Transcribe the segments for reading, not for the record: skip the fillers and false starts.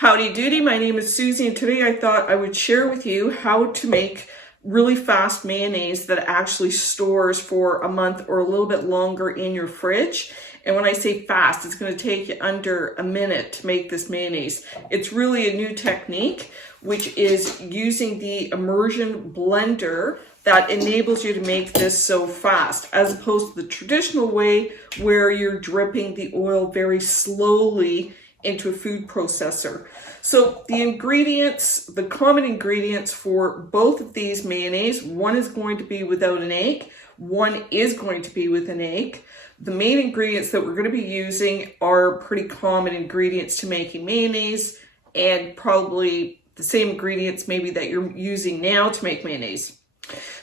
Howdy doody, my name is Susie and today I thought I would share with you how to make really fast mayonnaise that actually stores for a month or a little bit longer in your fridge. And when I say fast, it's going to take you under a minute to make this mayonnaise. It's really a new technique, which is using the immersion blender that enables you to make this so fast, as opposed to the traditional way where you're dripping the oil very slowly into a food processor. So the ingredients, the common ingredients for both of these mayonnaise, one is going to be without an egg, one is going to be with an egg. The main ingredients that we're going to be using are pretty common ingredients to making mayonnaise, and probably the same ingredients maybe that you're using now to make mayonnaise.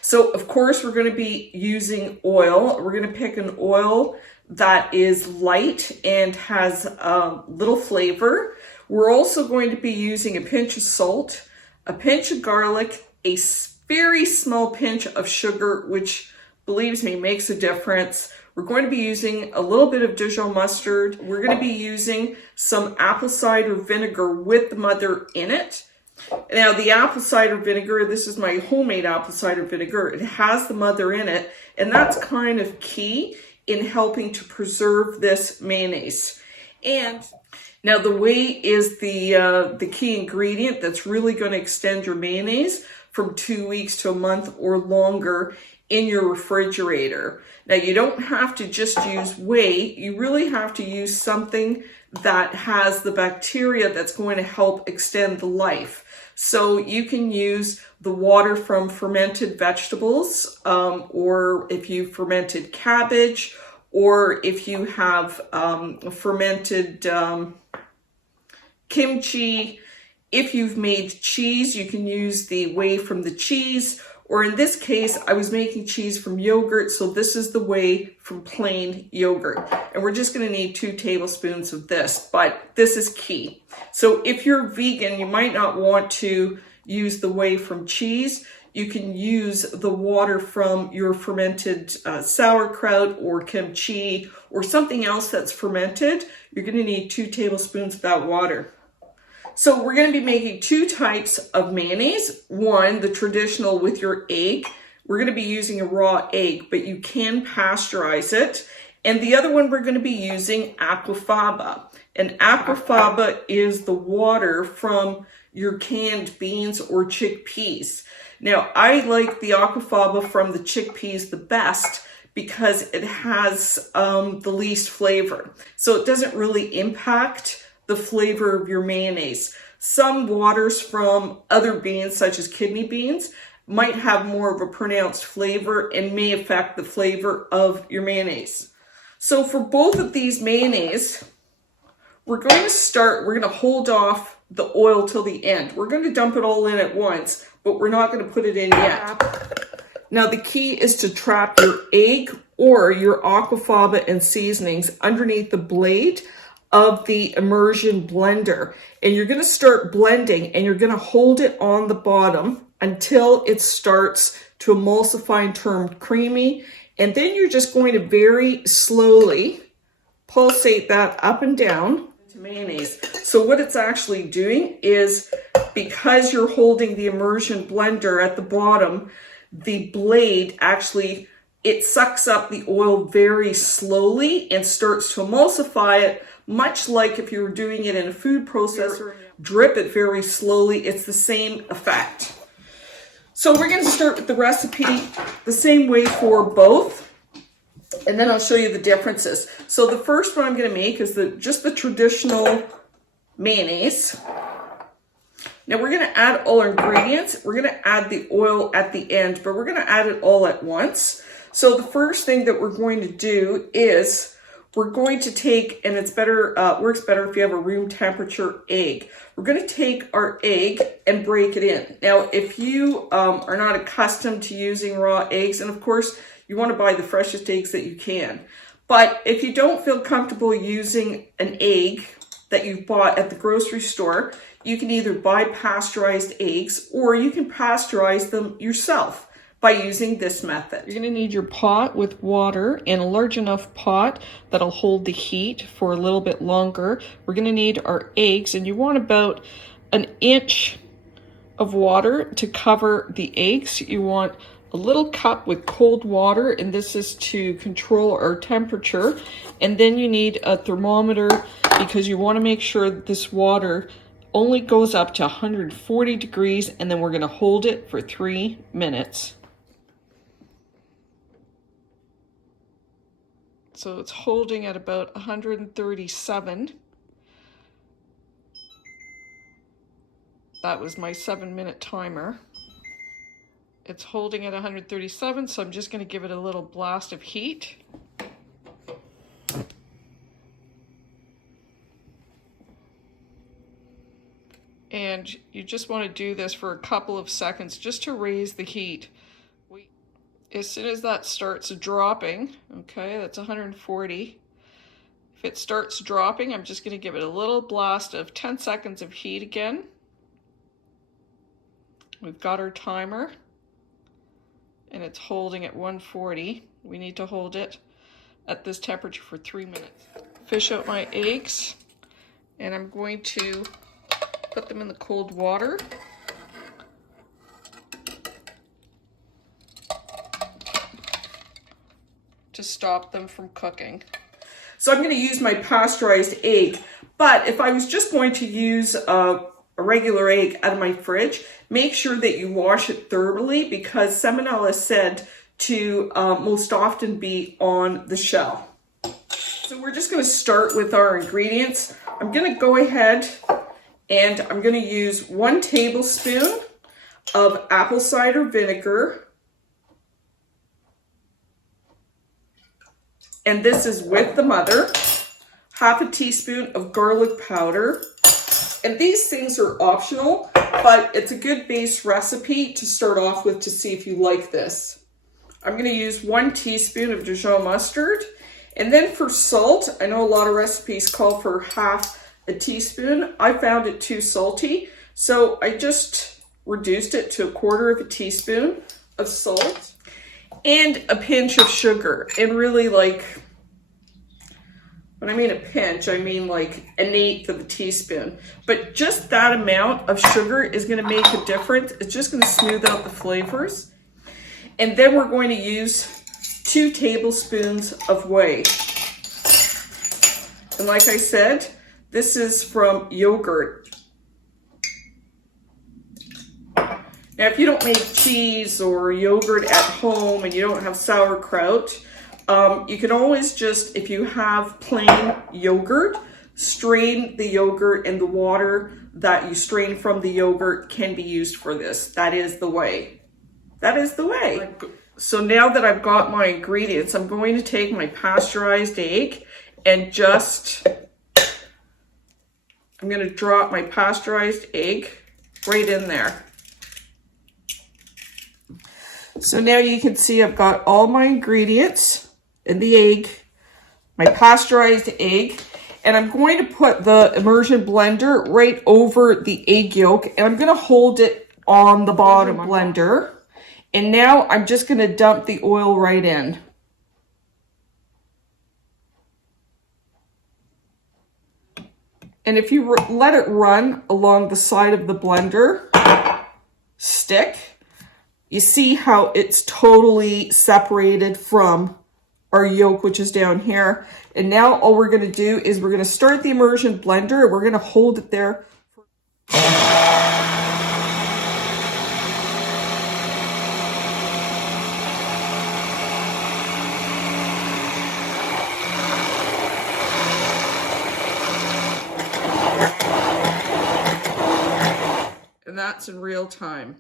So of course we're going to be using oil. We're going to pick an oil that is light and has little flavor. We're also going to be using a pinch of salt, a pinch of garlic, a very small pinch of sugar, which believes me makes a difference. We're going to be using a little bit of Dijon mustard. We're going to be using some apple cider vinegar with the mother in it. Now the apple cider vinegar, this is my homemade apple cider vinegar. It has the mother in it, and that's kind of key in helping to preserve this mayonnaise. And now the whey is the key ingredient that's really going to extend your mayonnaise from 2 weeks to a month or longer in your refrigerator. Now you don't have to just use whey, you really have to use something that has the bacteria that's going to help extend the life. So you can use the water from fermented vegetables, or if you fermented cabbage, or if you have fermented kimchi. If you've made cheese, you can use the whey from the cheese, or in this case, I was making cheese from yogurt, so this is the whey from plain yogurt. And we're just gonna need 2 tablespoons of this, but this is key. So if you're vegan, you might not want to use the whey from cheese. You can use the water from your fermented sauerkraut or kimchi or something else that's fermented. You're gonna need 2 tablespoons of that water. So we're going to be making 2 types of mayonnaise. One, the traditional with your egg. We're going to be using a raw egg, but you can pasteurize it. And the other one, we're going to be using Aquafaba. And Aquafaba is the water from your canned beans or chickpeas. Now, I like the Aquafaba from the chickpeas the best because it has the least flavor. So it doesn't really impact the flavor of your mayonnaise. Some waters from other beans, such as kidney beans, might have more of a pronounced flavor and may affect the flavor of your mayonnaise. So for both of these mayonnaise, we're going to hold off the oil till the end. We're going to dump it all in at once, but we're not going to put it in yet. Now the key is to trap your egg or your Aquafaba and seasonings underneath the blade of the immersion blender, and you're going to start blending and you're going to hold it on the bottom until it starts to emulsify and turn creamy, and then you're just going to very slowly pulsate that up and down to mayonnaise. So what it's actually doing is, because you're holding the immersion blender at the bottom, the blade actually, it sucks up the oil very slowly and starts to emulsify it, much like if you were doing it in a food processor. Drip it very slowly. It's the same effect. So we're going to start with the recipe the same way for both, and then I'll show you the differences. So the first one I'm going to make is just the traditional mayonnaise. Now we're going to add all our ingredients. We're going to add the oil at the end, but we're going to add it all at once. So the first thing that we're going to do is we're going to take, and it's better, works better if you have a room temperature egg. We're going to take our egg and break it in. Now, if you are not accustomed to using raw eggs, and of course you want to buy the freshest eggs that you can, but if you don't feel comfortable using an egg that you've bought at the grocery store, you can either buy pasteurized eggs or you can pasteurize them yourself. by using this method. You're going to need your pot with water and a large enough pot that'll hold the heat for a little bit longer. We're going to need our eggs, and you want about an inch of water to cover the eggs. You want a little cup with cold water, and this is to control our temperature. And then you need a thermometer because you want to make sure that this water only goes up to 140 degrees, and then we're going to hold it for 3 minutes. So it's holding at about 137. That was my 7-minute timer. It's holding at 137, so I'm just going to give it a little blast of heat. And you just want to do this for a couple of seconds just to raise the heat. As soon as that starts dropping, okay, that's 140. If it starts dropping, I'm just going to give it a little blast of 10 seconds of heat again. We've got our timer, and it's holding at 140. We need to hold it at this temperature for 3 minutes. Fish out my eggs, and I'm going to put them in the cold water. To stop them from cooking. So I'm going to use my pasteurized egg, but if I was just going to use a regular egg out of my fridge, make sure that you wash it thoroughly because salmonella is said to most often be on the shell. So we're just going to start with our ingredients. I'm going to go ahead and I'm going to use 1 tablespoon of apple cider vinegar. And this is with the mother, half a teaspoon of garlic powder. And these things are optional, but it's a good base recipe to start off with to see if you like this. I'm going to use 1 teaspoon of Dijon mustard. And then for salt, I know a lot of recipes call for half a teaspoon. I found it too salty, so I just reduced it to 1/4 teaspoon of salt. And a pinch of sugar, and really like, when I mean a pinch, I mean like 1/8 of a teaspoon. But just that amount of sugar is going to make a difference. It's just going to smooth out the flavors. And then we're going to use 2 tablespoons of whey. And like I said, this is from yogurt. Now, if you don't make cheese or yogurt at home and you don't have sauerkraut, you can always just, if you have plain yogurt, strain the yogurt, and the water that you strain from the yogurt can be used for this. That is the way. That is the way. So now that I've got my ingredients, I'm going to take my pasteurized egg and I'm going to drop my pasteurized egg right in there. So now you can see I've got all my ingredients in the egg, my pasteurized egg, and I'm going to put the immersion blender right over the egg yolk, and I'm going to hold it on the bottom blender. And now I'm just going to dump the oil right in. And if you let it run along the side of the blender stick, you see how it's totally separated from our yolk, which is down here. And now all we're going to do is we're going to start the immersion blender, and we're going to hold it there. And that's in real time.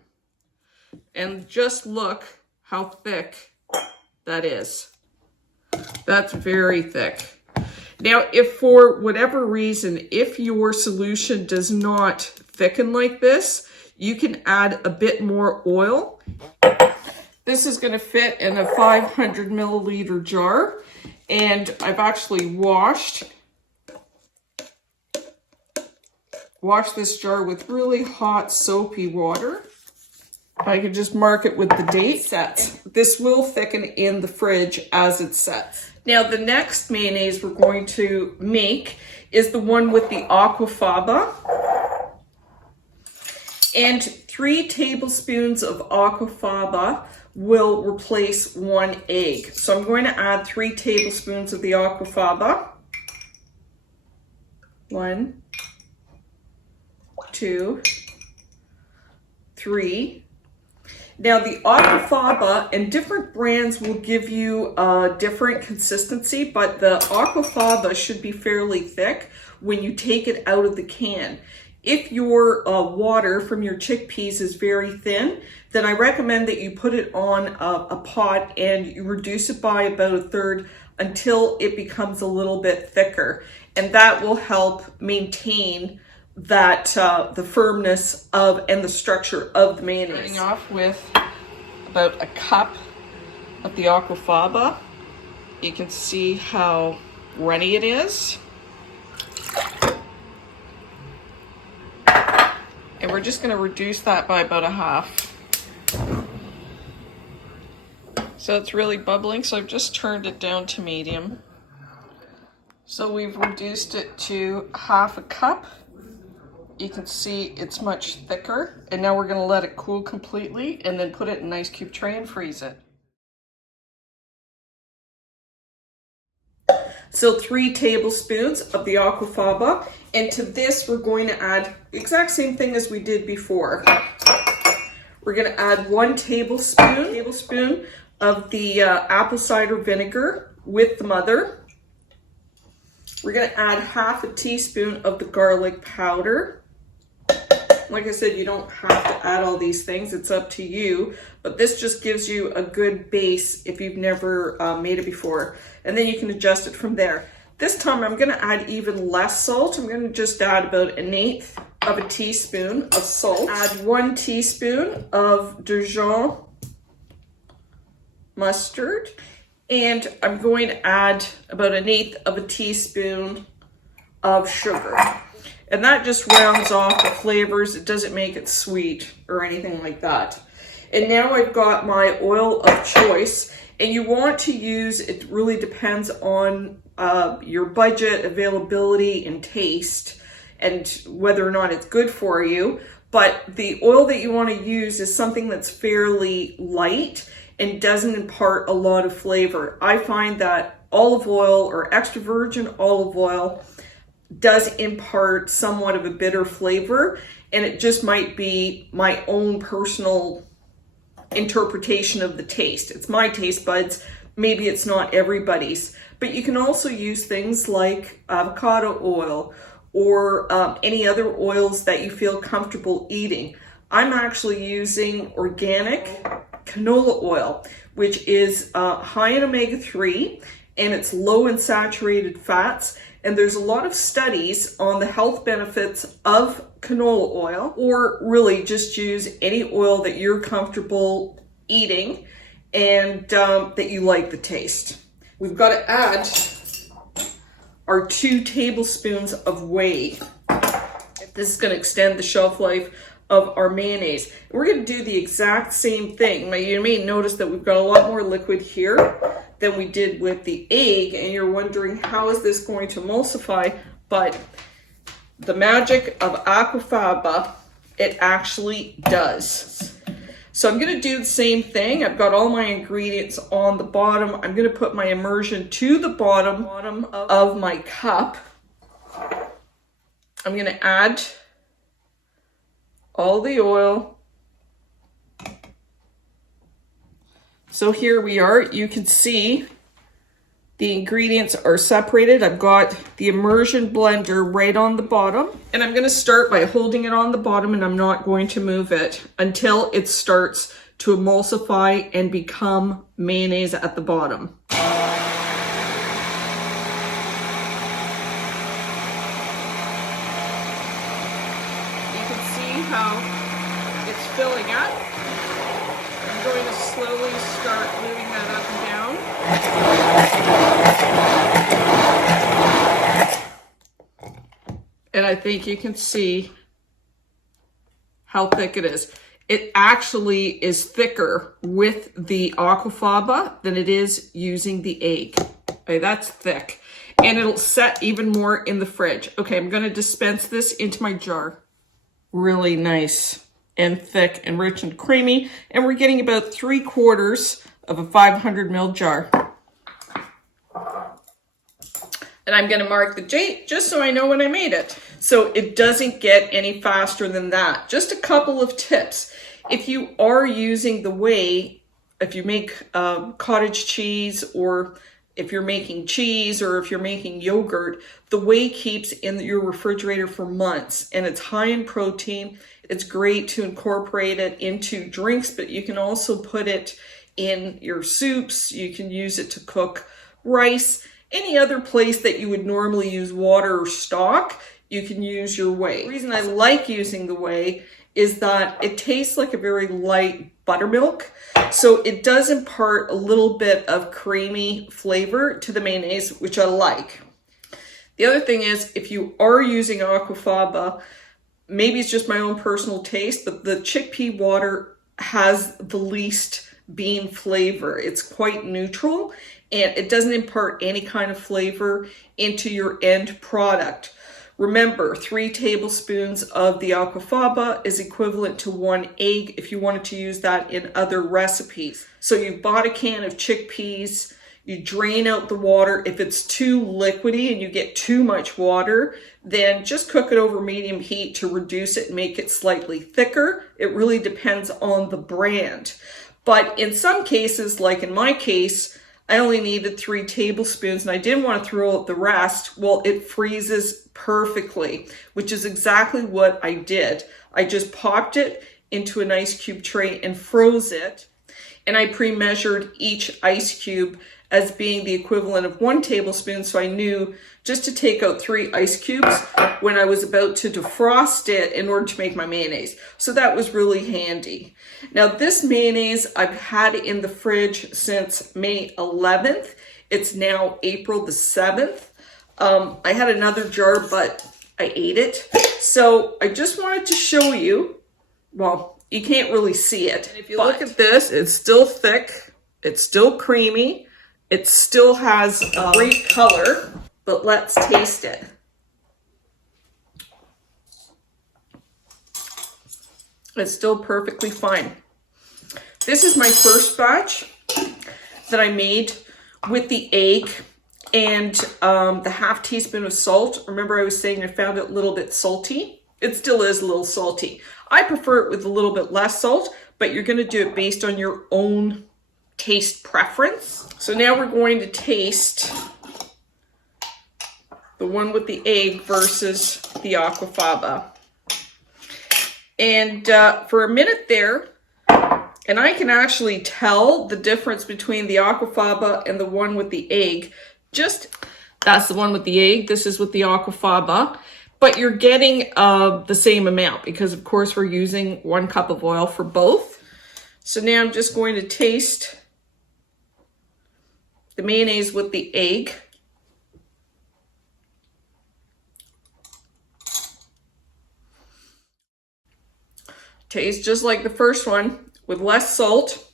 And just look how thick that is. That's very thick. Now, if for whatever reason, if your solution does not thicken like this, you can add a bit more oil. This is going to fit in a 500 milliliter jar, and I've actually washed this jar with really hot soapy water. I can just mark it with the date. Sets. This will thicken in the fridge as it sets. Now the next mayonnaise we're going to make is the one with the aquafaba. And 3 tablespoons of aquafaba will replace 1 egg. So I'm going to add 3 tablespoons of the aquafaba. 1, 2, 3. Now the aquafaba, and different brands will give you a different consistency, but the aquafaba should be fairly thick when you take it out of the can. If your water from your chickpeas is very thin, then I recommend that you put it on a pot and you reduce it by about 1/3 until it becomes a little bit thicker. And that will help maintain that the firmness of and the structure of the mayonnaise. Starting off with about a cup of the aquafaba. You can see how runny it is. And we're just going to reduce that by about 1/2. So it's really bubbling, so I've just turned it down to medium. So we've reduced it to 1/2 cup. You can see it's much thicker. And now we're going to let it cool completely and then put it in an ice cube tray and freeze it. So 3 tablespoons of the aquafaba, and to this we're going to add the exact same thing as we did before. We're going to add 1 tablespoon of the apple cider vinegar with the mother. We're going to add 1/2 teaspoon of the garlic powder. Like I said, you don't have to add all these things, it's up to you, but this just gives you a good base if you've never made it before. And then you can adjust it from there. This time I'm going to add even less salt. I'm going to just add about 1/8 of a teaspoon of salt. Add 1 teaspoon of Dijon mustard. And I'm going to add about 1/8 of a teaspoon of sugar. And that just rounds off the flavors. It doesn't make it sweet or anything like that. And now I've got my oil of choice. And you want to use, it really depends on your budget, availability, and taste, and whether or not it's good for you. But the oil that you want to use is something that's fairly light and doesn't impart a lot of flavor. I find that olive oil or extra virgin olive oil does impart somewhat of a bitter flavor, and it just might be my own personal interpretation of the taste. It's my taste buds, maybe it's not everybody's. But you can also use things like avocado oil or any other oils that you feel comfortable eating. I'm actually using organic canola oil, which is high in omega-3 and it's low in saturated fats. And there's a lot of studies on the health benefits of canola oil, or really just use any oil that you're comfortable eating and that you like the taste. We've got to add our 2 tablespoons of whey. This is going to extend the shelf life of our mayonnaise. We're going to do the exact same thing. Now you may notice that we've got a lot more liquid here than we did with the egg, and you're wondering how is this going to emulsify, but the magic of Aquafaba, it actually does. So I'm going to do the same thing. I've got all my ingredients on the bottom. I'm going to put my immersion to the bottom of my cup. I'm going to add all the oil. So here we are. You can see the ingredients are separated. I've got the immersion blender right on the bottom. And I'm going to start by holding it on the bottom, and I'm not going to move it until it starts to emulsify and become mayonnaise at the bottom. You can see how it's filling up. I'm going to slowly start moving that up and down. And I think you can see how thick it is. it actually is thicker with the aquafaba than it is using the egg. Okay, that's thick. And it'll set even more in the fridge. Okay, I'm gonna dispense this into my jar. Really nice and thick and rich and creamy. And we're getting about 3/4 of a 500 ml jar. And I'm gonna mark the date just so I know when I made it. So it doesn't get any faster than that. Just a couple of tips. If you are using the whey, if you make cottage cheese, or if you're making cheese, or if you're making yogurt, the whey keeps in your refrigerator for months, and it's high in protein. It's great to incorporate it into drinks, but you can also put it in your soups. You can use it to cook rice. Any other place that you would normally use water or stock, you can use your whey. The reason I like using the whey is that it tastes like a very light buttermilk. So it does impart a little bit of creamy flavor to the mayonnaise, which I like. The other thing is, if you are using aquafaba, maybe it's just my own personal taste, but the chickpea water has the least bean flavor. It's quite neutral, and it doesn't impart any kind of flavor into your end product. Remember, 3 tablespoons of the aquafaba is equivalent to 1 egg if you wanted to use that in other recipes. So you've bought a can of chickpeas, you drain out the water. If it's too liquidy and you get too much water, then just cook it over medium heat to reduce it and make it slightly thicker. It really depends on the brand. But in some cases, like in my case, I only needed 3 tablespoons and I didn't want to throw out the rest. Well, it freezes perfectly, which is exactly what I did. I just popped it into an ice cube tray and froze it. And I pre-measured each ice cube as being the equivalent of 1 tablespoon. So I knew just to take out 3 ice cubes when I was about to defrost it in order to make my mayonnaise. So that was really handy. Now this mayonnaise, I've had it in the fridge since May 11th. It's now April the 7th. I had another jar, but I ate it. So I just wanted to show you, well, you can't really see it. And if you look at this, it's still thick. It's still creamy. It still has a great color, but let's taste it. It's still perfectly fine. This is my first batch that I made with the egg and the ½ teaspoon of salt. Remember I was saying I found it a little bit salty? It still is a little salty. I prefer it with a little bit less salt, but you're gonna do it based on your own taste preference. So now we're going to taste the one with the egg versus the aquafaba. And for a minute there, and I can actually tell the difference between the aquafaba and the one with the egg. That's the one with the egg, this is with the aquafaba. But you're getting the same amount because of course we're using 1 cup of oil for both. So now I'm just going to taste the mayonnaise with the egg. Tastes just like the first one with less salt.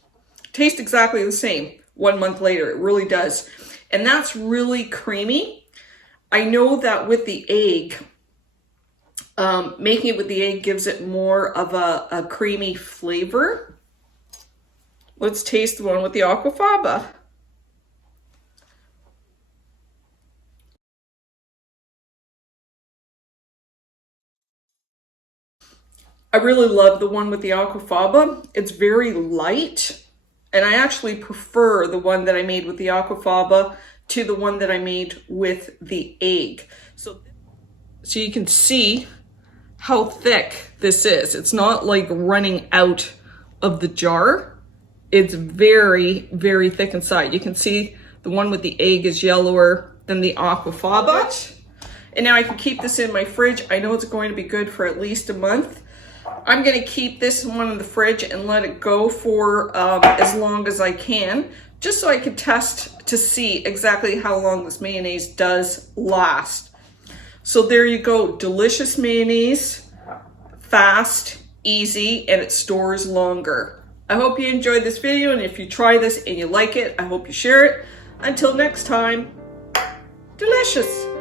Tastes exactly the same 1 month later, it really does. And that's really creamy. I know that with the egg, making it with the egg gives it more of a creamy flavor. Let's taste the one with the aquafaba. I really love the one with the aquafaba. It's very light, and I actually prefer the one that I made with the aquafaba to the one that I made with the egg. So you can see how thick this is. It's not like running out of the jar. It's very, very thick inside. You can see the one with the egg is yellower than the aquafaba. And now I can keep this in my fridge. I know it's going to be good for at least a month. I'm going to keep this one in the fridge and let it go for as long as I can, just so I can test to see exactly how long this mayonnaise does last. So there you go, delicious mayonnaise, fast, easy, and it stores longer. I hope you enjoyed this video, and if you try this and you like it, I hope you share it. Until next time, delicious!